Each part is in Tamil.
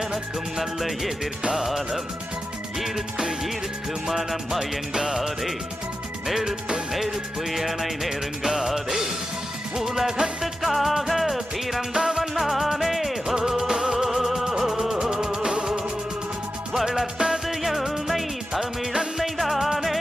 எனக்கும் நல்ல எதிர்காலம் இருக்கு இருக்கு மனம் மயங்காதே நெருப்பு நெருப்பு என நெருங்காதே உலகத்துக்காக பிறந்தவன் நானே ஹோ வளர்த்தது என்னை தமிழன்னை தானே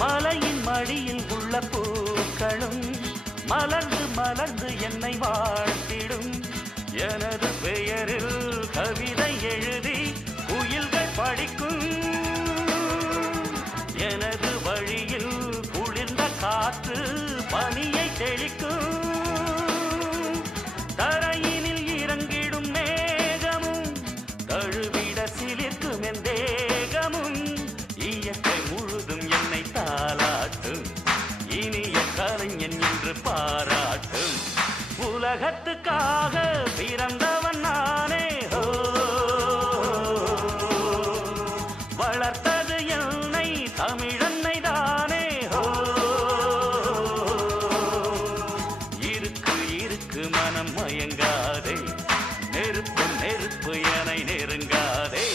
மலையின் மடியில் உள்ள பூக்களும் மலர்ந்து மலர்ந்து என்னை வாழ்த்திடும் எனது பெயரில் கவிதை எழுதி குயில்கள் படிக்கும் எனது வழியில் குளிர்ந்த காற்று பனியை தெளிக்கும் தரையினில் இறங்கிடும் மேகமும் தழுவிட சிலிர்க்கும் என் தேகமும் இயற்கை முழுதும் என்னை தாளாட்டும் இனிய கலைஞன் என்று பாராட்டும் உலகத்துக்காக பிறந்தவன் நானே ஹோ வளர்த்தது என்னை தமிழன்னை தானே ஹோ இருக்கு இருக்கு மனம் மயங்காதே நெருப்பு நெருப்பு என நெருங்காதே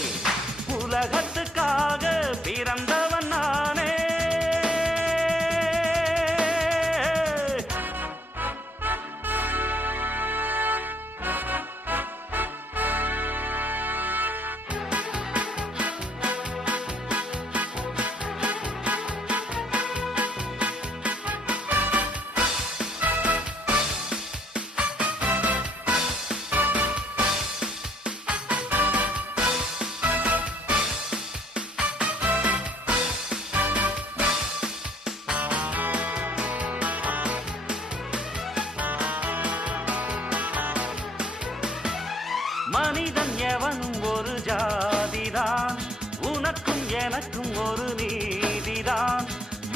உலகத்துக்காக பிறந்தவன் நானே மனிதன் எவனும் ஒரு ஜாதிதான் உனக்கும் எனக்கும் ஒரு நீதிதான்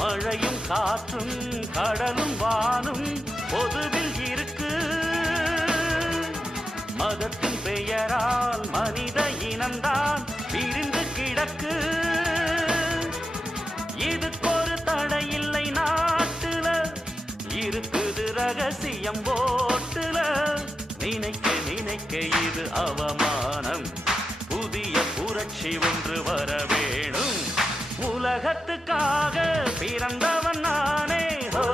மழையும் காற்றும் கடலும் வானும் பொதுவில் இருக்கு மதத்தின் பெயரால் மனித இனம்தான் பிரிந்து கிடக்கு இதுக்கொரு தடையில்லை நாட்டுல இருக்குது ரகசியம் போட்டுல நினைக்க நினைக்க இது அவமானம் புதிய புரட்சி ஒன்று வர வேணும் உலகத்துக்காக பிறந்தவன் நானே ஹோ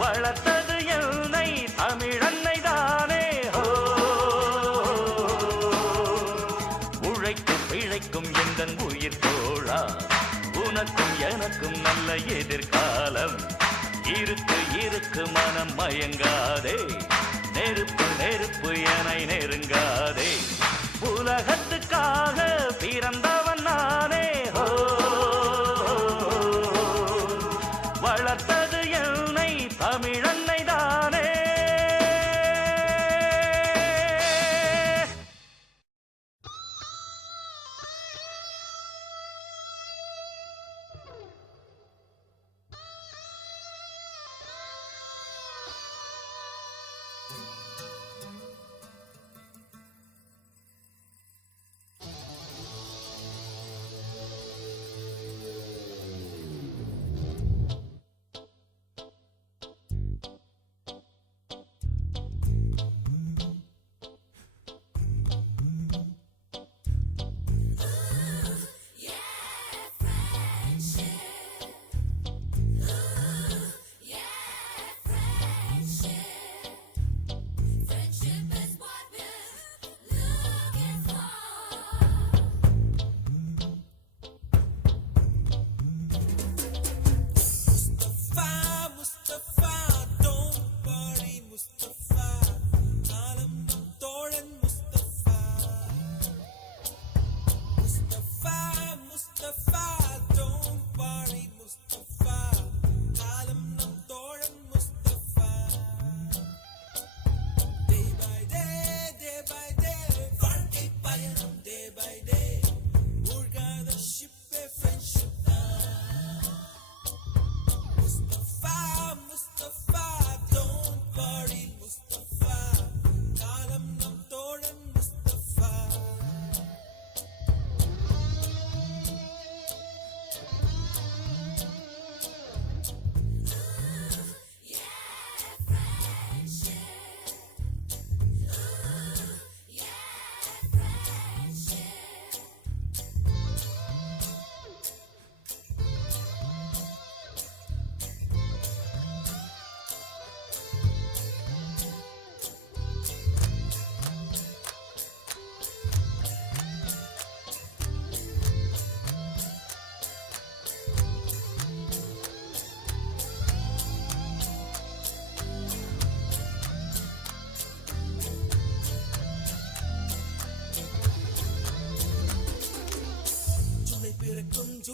வளர்த்தது என்னை தமிழன்னை தானே ஹோ உழைத்து பிழைக்கும் எந்தன் உயிர் தோழா உனக்கும் எனக்கும் நல்ல எதிர்காலம் இருக்கு இருக்கு மனம் மயங்காதே நெருப்பு நெருப்பு என நெருங்காதே உலகத்துக்காக பிறந்தவன் நானே ஹோ வளர்த்தது என்னை தமிழன்னை தானே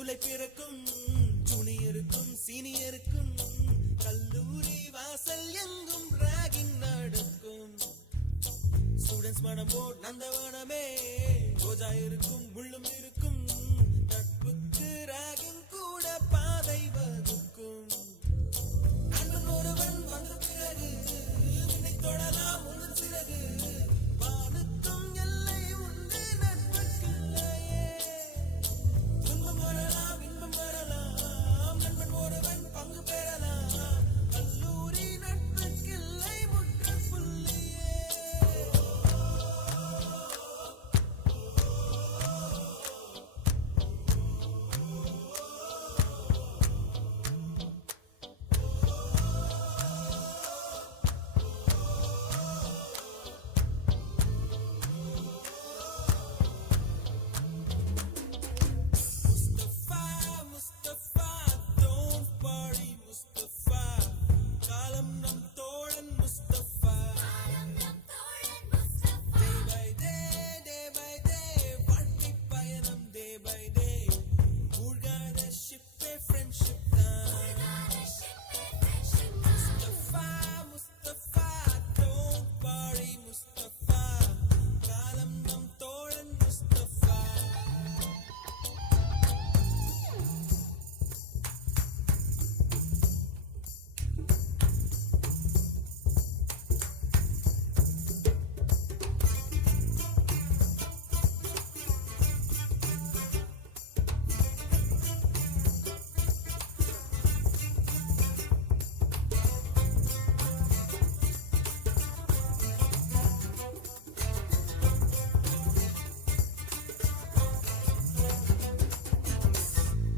பிள்ளை பிறக்கும் ஜூனியருக்கும் சீனியருக்கும் கல்லூரி வாசல் எங்கும் ராகிங் நடக்கும் ஸ்டூடெண்ட்ஸ் மனமோ நந்தவனமே ரோஜா இருக்கும் முள்ளும் இருக்கும் நட்புக்கு ராகிங் கூட பாதை வகுக்கும் நண்பன் ஒருவன் வந்த பிறகு விண்ணை தொடலாம் உன் சிறகு வானுக்கும் எல்லை உண்டு நட்புக்கில்லையே துன்பம் வரலாம் இன்பம் வரலாம் நண்பன் ஒருவன் பங்கு பெறலாம் கல்லூரி நட்புக்கில்லை முற்றுப்புள்ளியே Mustafa, don't worry, Mustafa. காலம் நம் தோழன் Mustafa. Day by day, வாழ்க்கை பயணம் day by day. மூழ்காத ship friendship தான். Mustafa, don't worry, Mustafa. காலம் நம் தோழன் Mustafa.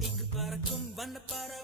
இங்கு பறக்கும் வண்ண பறவை